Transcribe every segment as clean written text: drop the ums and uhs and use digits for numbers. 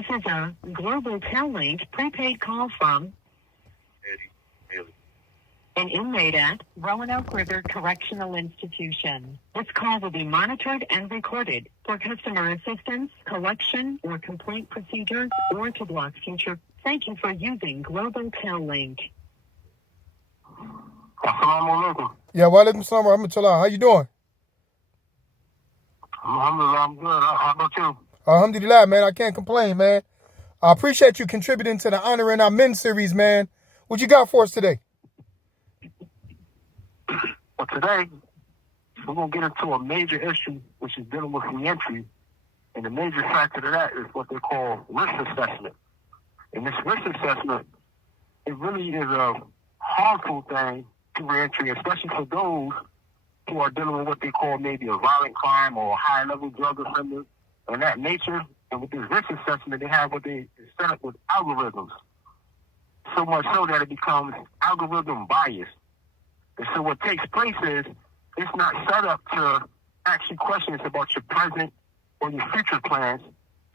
This is a Global Tel-Link prepaid call from an inmate at Roanoke River Correctional Institution. This call will be monitored and recorded for customer assistance, collection, or complaint procedures, or to block future. Thank you for using Global Tel-Link. Assalamu alaikum. Yeah, walaikum salam wa rahmatullah. How you doing? Alhamdulillah, I'm good. How about you? Alhamdulillah, man. I can't complain, man. I appreciate you contributing to the Honoring Our Men series, man. What you got for us today? Well, today, we're going to get into a major issue, which is dealing with reentry. And the major factor to that is what they call risk assessment. And this risk assessment, it really is a harmful thing to reentry, especially for those who are dealing with what they call maybe a violent crime or a high-level drug offender and that nature. And with this risk assessment, they have what they set up with algorithms. So much so that it becomes algorithm bias. And so what takes place is it's not set up to ask you questions about your present or your future plans.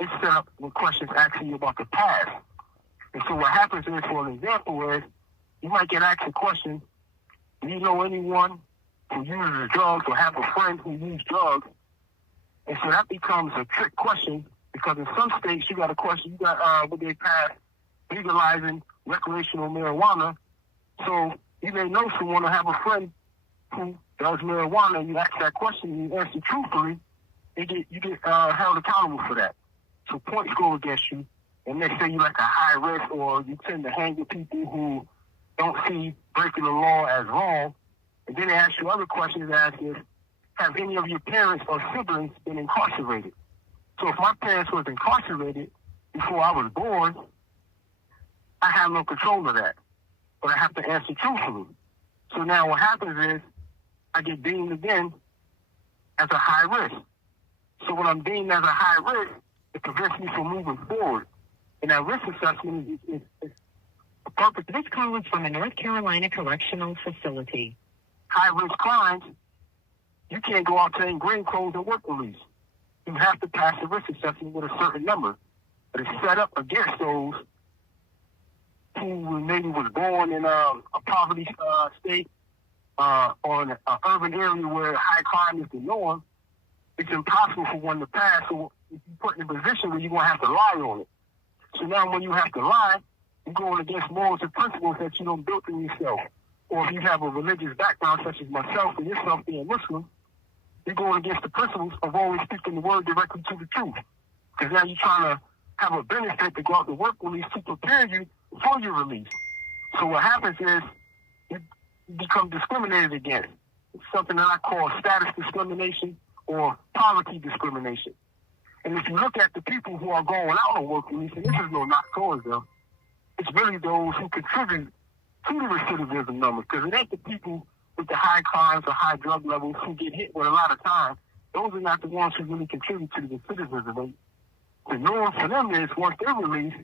It's set up with questions asking you about the past. And so what happens is, for an example, is you might get asked a question, do you know anyone who uses drugs or have a friend who uses drugs? And so that becomes a trick question because in some states you got a question, you got what they passed legalizing recreational marijuana. So you may know someone or have a friend who does marijuana, and you ask that question and you answer truthfully, you get held accountable for that. So points go against you, and they say you're like a high risk, or you tend to hang with people who don't see breaking the law as wrong. And then they ask you other questions, ask you, have any of your parents or siblings been incarcerated? So if my parents was incarcerated before I was born, I have no control of that. But I have to answer truthfully. So now what happens is I get deemed again as a high risk. So when I'm deemed as a high risk, it prevents me from moving forward. And that risk assessment is a purpose. This call is from a North Carolina correctional facility. High-risk crimes, you can't go out to any green codes and work release. You have to pass a risk assessment with a certain number. But it's set up against those who maybe was born in a poverty state or in an urban area where high crime is the norm. It's impossible for one to pass. So if you put in a position where you're going to have to lie on it. So now when you have to lie, you're going against morals and principles that you don't build in yourself. Or if you have a religious background such as myself and yourself being Muslim, you're going against the principles of always speaking the word directly to the truth. Because now you're trying to have a benefit to go out to work release to prepare you for your release. So what happens is you become discriminated against. It's something that I call status discrimination or poverty discrimination. And if you look at the people who are going out on work release, and this is no knock towards them, it's really those who contribute to the recidivism numbers, because it ain't the people with the high crimes or high drug levels who get hit with a lot of time. Those are not the ones who really contribute to the recidivism rate. The norm for them is once they're released,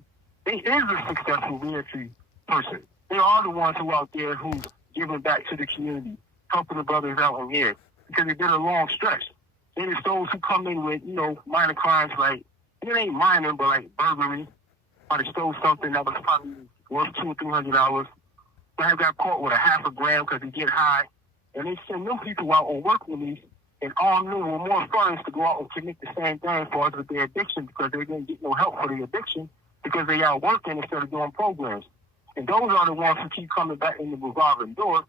they is a successful reentry person. They are the ones who out there who's giving back to the community, helping the brothers out in here, because they did a long stretch. Then it's those who come in with, minor crimes like, it ain't minor, but like burglary, or they stole something that was probably worth $200 or $300. They got caught with a half a gram because they get high, and they send them people out on work release and arm them with more funds to go out and commit the same thing for us with their addiction, because they didn't get no help for the addiction because they out working instead of doing programs. And those are the ones who keep coming back in the revolving door.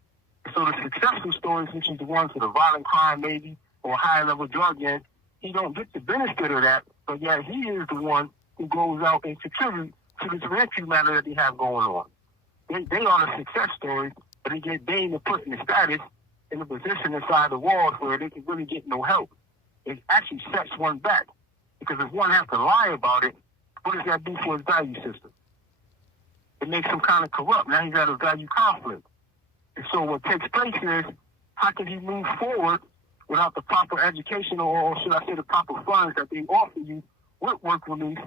So the successful stories, which is the ones with a violent crime maybe or high-level drug in, he don't get the benefit of that, but yet he is the one who goes out and contributes to this reentry matter that they have going on. They are the success story, but they get deemed to put in the status in a position inside the walls where they can really get no help. It actually sets one back, because if one has to lie about it, what does that do for his value system? It makes him kind of corrupt. Now he's got a value conflict. And so what takes place is, how can he move forward without the proper education, or should I say the proper funds that they offer you with work release,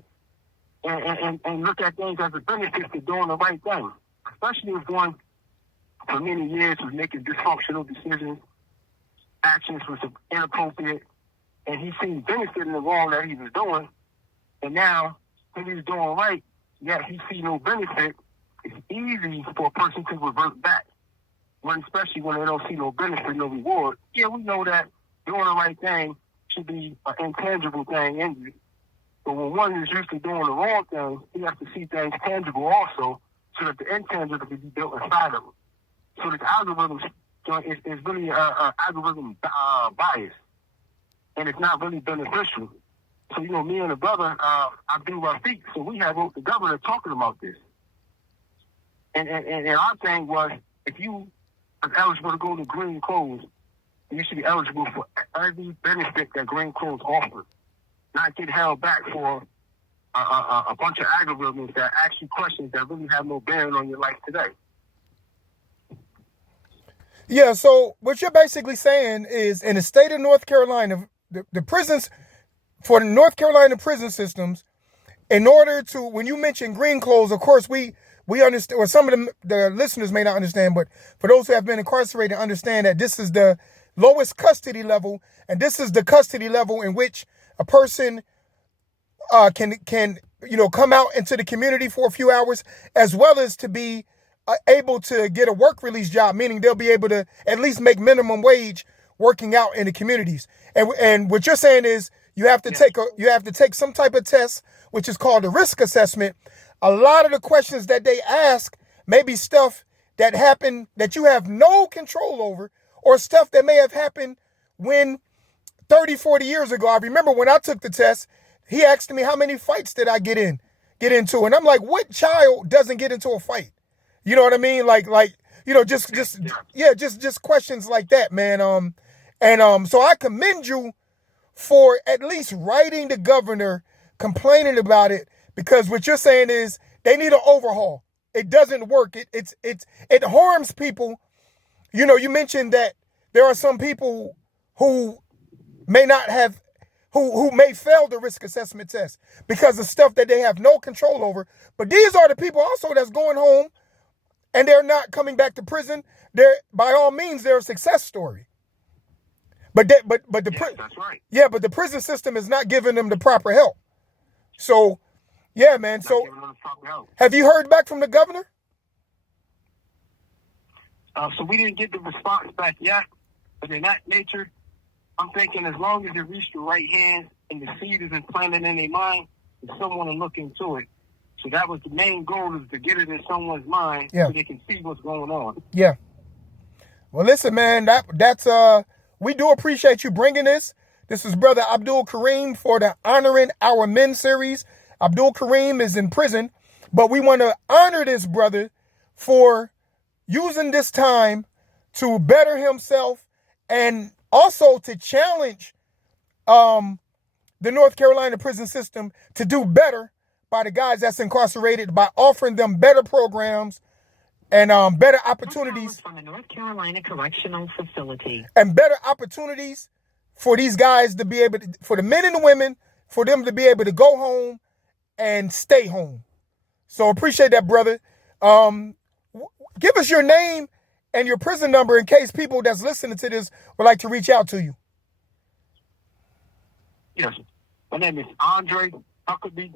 and look at things as a benefit to doing the right thing? Especially if one, for many years, was making dysfunctional decisions, actions was inappropriate, and he seen benefit in the wrong that he was doing, and now when he's doing right, yet he see no benefit, it's easy for a person to revert back. When, especially when they don't see no benefit, no reward. Yeah, we know that doing the right thing should be an intangible thing in you. But when one is used to doing the wrong thing, he has to see things tangible also, so that the intangible can be built inside of him. So this algorithm is really an algorithm bias, and it's not really beneficial. So, you know, me and the brother, Abdul Rafiq, so we have the governor talking about this. And our thing was, if you are eligible to go to Green Clothes, you should be eligible for every benefit that Green Clothes offers. Not get held back for a bunch of algorithms that ask you questions that really have no bearing on your life today. Yeah, so what you're basically saying is, in the state of North Carolina, the prisons, for the North Carolina prison systems, in order to, when you mention Green Clothes, of course, we understand, or some of the listeners may not understand, but for those who have been incarcerated, understand that this is the lowest custody level, and this is the custody level in which a person can come out into the community for a few hours, as well as to be able to get a work release job, meaning they'll be able to at least make minimum wage working out in the communities. And what you're saying is you have to take some type of test, which is called a risk assessment. A lot of the questions that they ask may be stuff that happened that you have no control over, or stuff that may have happened when 30, 40 years ago. I remember when I took the test, he asked me how many fights did I get into. And I'm like, what child doesn't get into a fight? You know what I mean? Like, just questions like that, man. So I commend you for at least writing the governor, complaining about it, because what you're saying is they need an overhaul. It doesn't work. It harms people. You know, you mentioned that there are some people who may not have, who may fail the risk assessment test because of stuff that they have no control over. But these are the people also that's going home and they're not coming back to prison. They're, by all means, they're a success story. But That's right. Yeah, but the prison system is not giving them the proper help. So, yeah, man. So, have you heard back from the governor? So we didn't get the response back yet. But in that nature, I'm thinking as long as it reached the right hands and the seed is implanted in their mind, there's someone to look into it. So that was the main goal, is to get it in someone's mind so they can see what's going on. Yeah. Well, listen, man, that's we do appreciate you bringing this. This is Brother Abdul Kareem for the Honoring Our Men series. Abdul Kareem is in prison, but we want to honor this brother for using this time to better himself and also to challenge the North Carolina prison system to do better by the guys that's incarcerated, by offering them better programs and better opportunities from the North Carolina Correctional Facility, and better opportunities for these guys to be able to, for the men and the women, for them to be able to go home and stay home. So appreciate that, brother. Give us your name and your prison number in case people that's listening to this would like to reach out to you. Yes. My name is Andre Huckabee,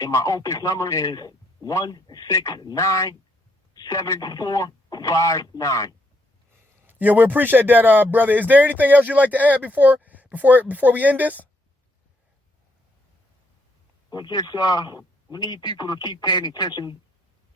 and my Opus number is 169-7459. Yeah, we appreciate that, brother. Is there anything else you'd like to add before we end this? Well, just we need people to keep paying attention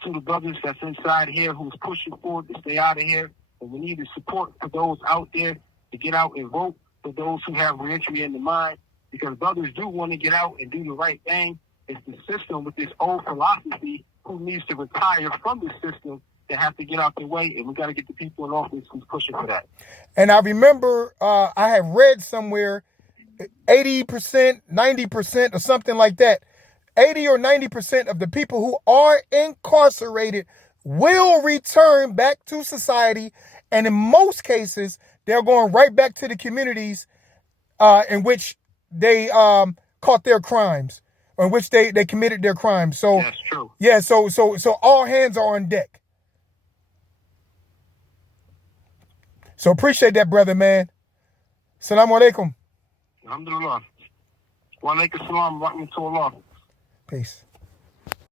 to the brothers that's inside here who's pushing forward to stay out of here. And we need the support for those out there to get out and vote, for those who have reentry in the mind, because brothers do want to get out and do the right thing. It's the system with this old philosophy who needs to retire from the system that have to get out the way, and we got to get the people in office who's pushing for that. And I remember I have read somewhere 80%, 90% or something like that. 80 or 90% of the people who are incarcerated will return back to society. And in most cases, they're going right back to the communities in which they caught their crimes, or in which they committed their crimes. So that's true. Yeah, so all hands are on deck. So appreciate that, brother, man. Assalamu alaikum. Alhamdulillah. Wa alaikum salam wa rahmatullah. Peace.